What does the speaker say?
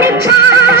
পিছা